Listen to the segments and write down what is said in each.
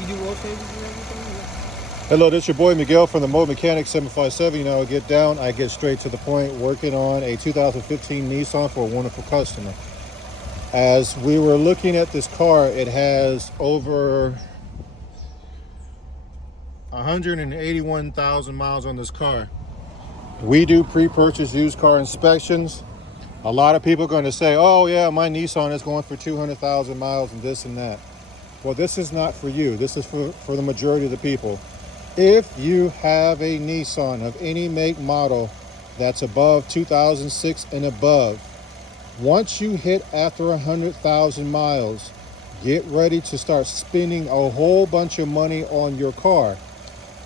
You do oil changes and everything? Hello, this is your boy Miguel from the Mechanic 757. You know, I get down, I get straight to the point, working on a 2015 Nissan for a wonderful customer. As we were looking at this car, it has over 181,000 miles on this car. We do pre-purchase used car inspections. A lot of people are going to say, oh yeah, my Nissan is going for 200,000 miles and this and that. Well, this is not for you. This is for the majority of the people. If you have a Nissan of any make model that's above 2006 and above, once you hit after 100,000 miles, get ready to start spending a whole bunch of money on your car.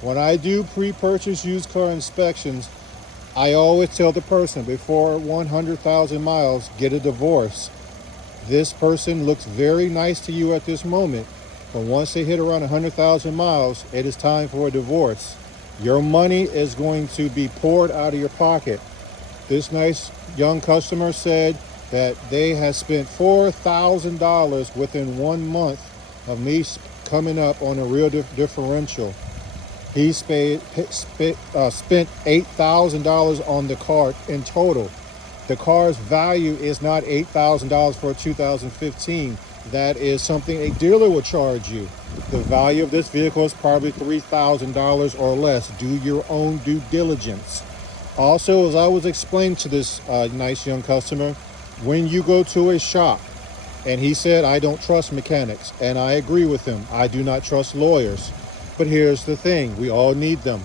When I do pre-purchase used car inspections, I always tell the person before 100,000 miles, get a divorce. This person looks very nice to you at this moment, but once they hit around 100,000 miles, it is time for a divorce. Your money is going to be poured out of your pocket. This nice young customer said that they have spent $4,000 within 1 month of me coming up on a real differential. He spent $8,000 on the car in total. The car's value is not $8,000 for a 2015. That is something a dealer will charge you. The value of this vehicle is probably $3,000 or less. Do your own due diligence. Also, as I was explaining to this nice young customer, when you go to a shop, and he said, I don't trust mechanics, and I agree with him. I do not trust lawyers. But here's the thing, we all need them.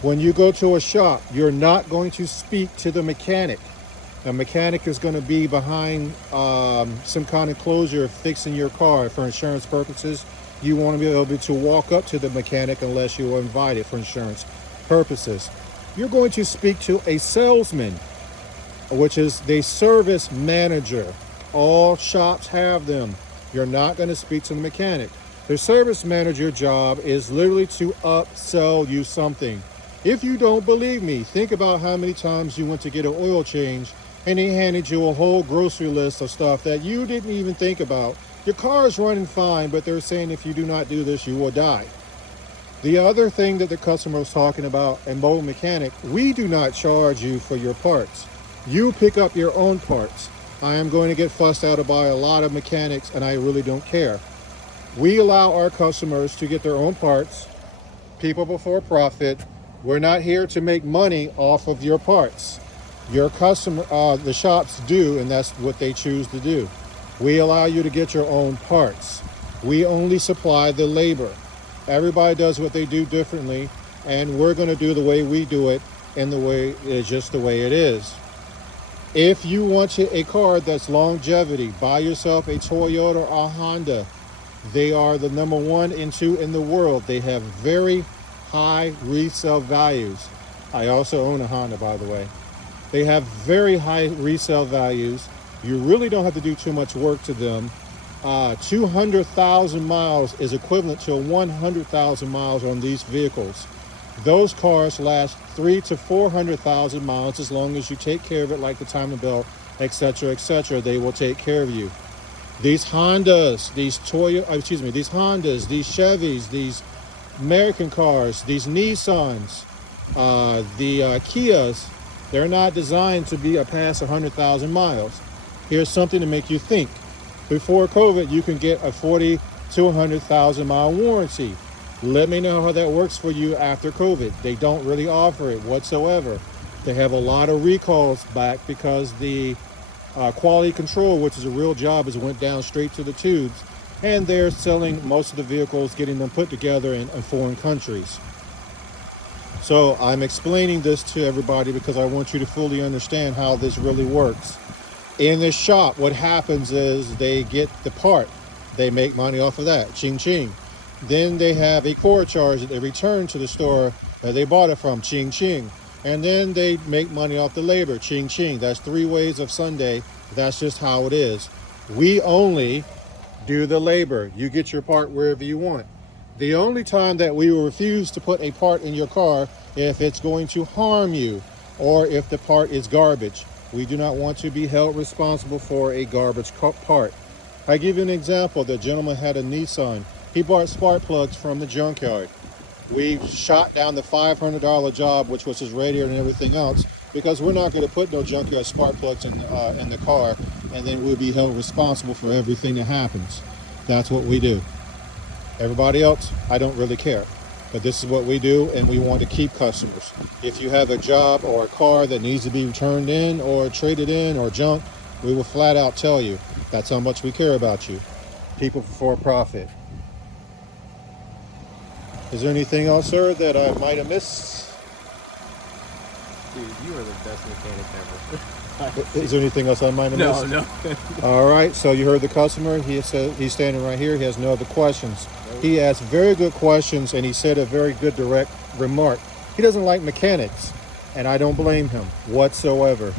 When you go to a shop, you're not going to speak to the mechanic. The mechanic is going to be behind some kind of closure fixing your car for insurance purposes. You want to be able to walk up to the mechanic unless you are invited for insurance purposes. You're going to speak to a salesman, which is the service manager. All shops have them. You're not going to speak to the mechanic. The service manager job is literally to upsell you something. If you don't believe me, think about how many times you went to get an oil change and he handed you a whole grocery list of stuff that you didn't even think about. Your car is running fine, but they're saying if you do not do this, you will die. The other thing that the customer was talking about in Mobile Mechanic, we do not charge you for your parts. You pick up your own parts. I am going to get fussed out by a lot of mechanics, and I really don't care. We allow our customers to get their own parts, people before profit. We're not here to make money off of your parts. Your customer, the shops do, and that's what they choose to do. We allow you to get your own parts. We only supply the labor. Everybody does what they do differently, and we're going to do the way we do it, and the way it's just the way it is. If you want a car that's longevity, buy yourself a Toyota or a Honda. They are the number 1 and 2 in the world. They have very high resale values. I also own a Honda, by the way. They have very high resale values. You really don't have to do too much work to them. 200,000 miles is equivalent to 100,000 miles on these vehicles. Those cars last 300,000 to 400,000 miles as long as you take care of it, like the timing belt, etc., etc. They will take care of you. These Hondas, these Hondas, these Chevys, these American cars, these Nissans, the Kias, they're not designed to be past 100,000 miles. Here's something to make you think. Before COVID, you can get a 40 to 100,000 mile warranty. Let me know how that works for you after COVID. They don't really offer it whatsoever. They have a lot of recalls back because the quality control, which is a real job, has went down straight to the tubes, and they're selling most of the vehicles, getting them put together in foreign countries. So I'm explaining this to everybody because I want you to fully understand how this really works. In this shop, what happens is they get the part. They make money off of that, ching ching. Then they have a core charge that they return to the store that they bought it from, ching ching. And then they make money off the labor, ching ching. That's 3 ways of Sunday. That's just how it is. We only do the labor. You get your part wherever you want. The only time that we will refuse to put a part in your car if it's going to harm you or if the part is garbage. We do not want to be held responsible for a garbage part. I give you an example. The gentleman had a Nissan. He bought spark plugs from the junkyard. We shot down the $500 job, which was his radiator and everything else, because we're not going to put no junkyard spark plugs in the car, and then we'll be held responsible for everything that happens. That's what we do. Everybody else, I don't really care. But this is what we do, and we want to keep customers. If you have a job or a car that needs to be turned in or traded in or junk, we will flat out tell you. That's how much we care about you. People for profit. Is there anything else, sir, that I might have missed? Dude, you are the best mechanic ever. Is there anything else I might have missed? No. All right, so you heard the customer. He said he's standing right here. He has no other questions. He asked very good questions, and he said a very good direct remark. He doesn't like mechanics, and I don't blame him whatsoever.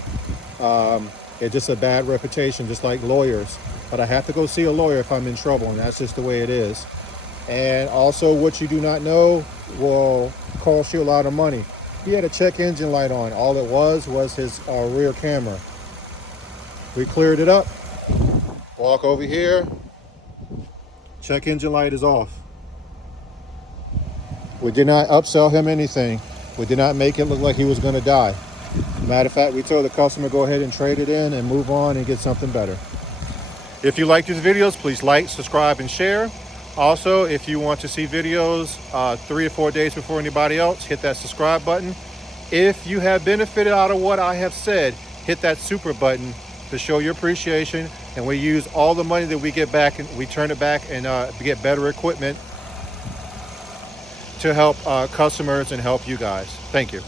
It's just a bad reputation, just like lawyers. But I have to go see a lawyer if I'm in trouble, and that's just the way it is. And also, what you do not know will cost you a lot of money. He had a check engine light on. All it was his rear camera. We cleared it up. Walk over here. Check engine light is off. We did not upsell him anything. We did not make it look like he was going to die. Matter of fact, we told the customer go ahead and trade it in and move on and get something better. If you like these videos, please like, subscribe, and share. Also, if you want to see videos 3 or 4 days before anybody else, hit that subscribe button. If you have benefited out of what I have said, hit that super button to show your appreciation. And we use all the money that we get back and we turn it back and get better equipment to help customers and help you guys. Thank you.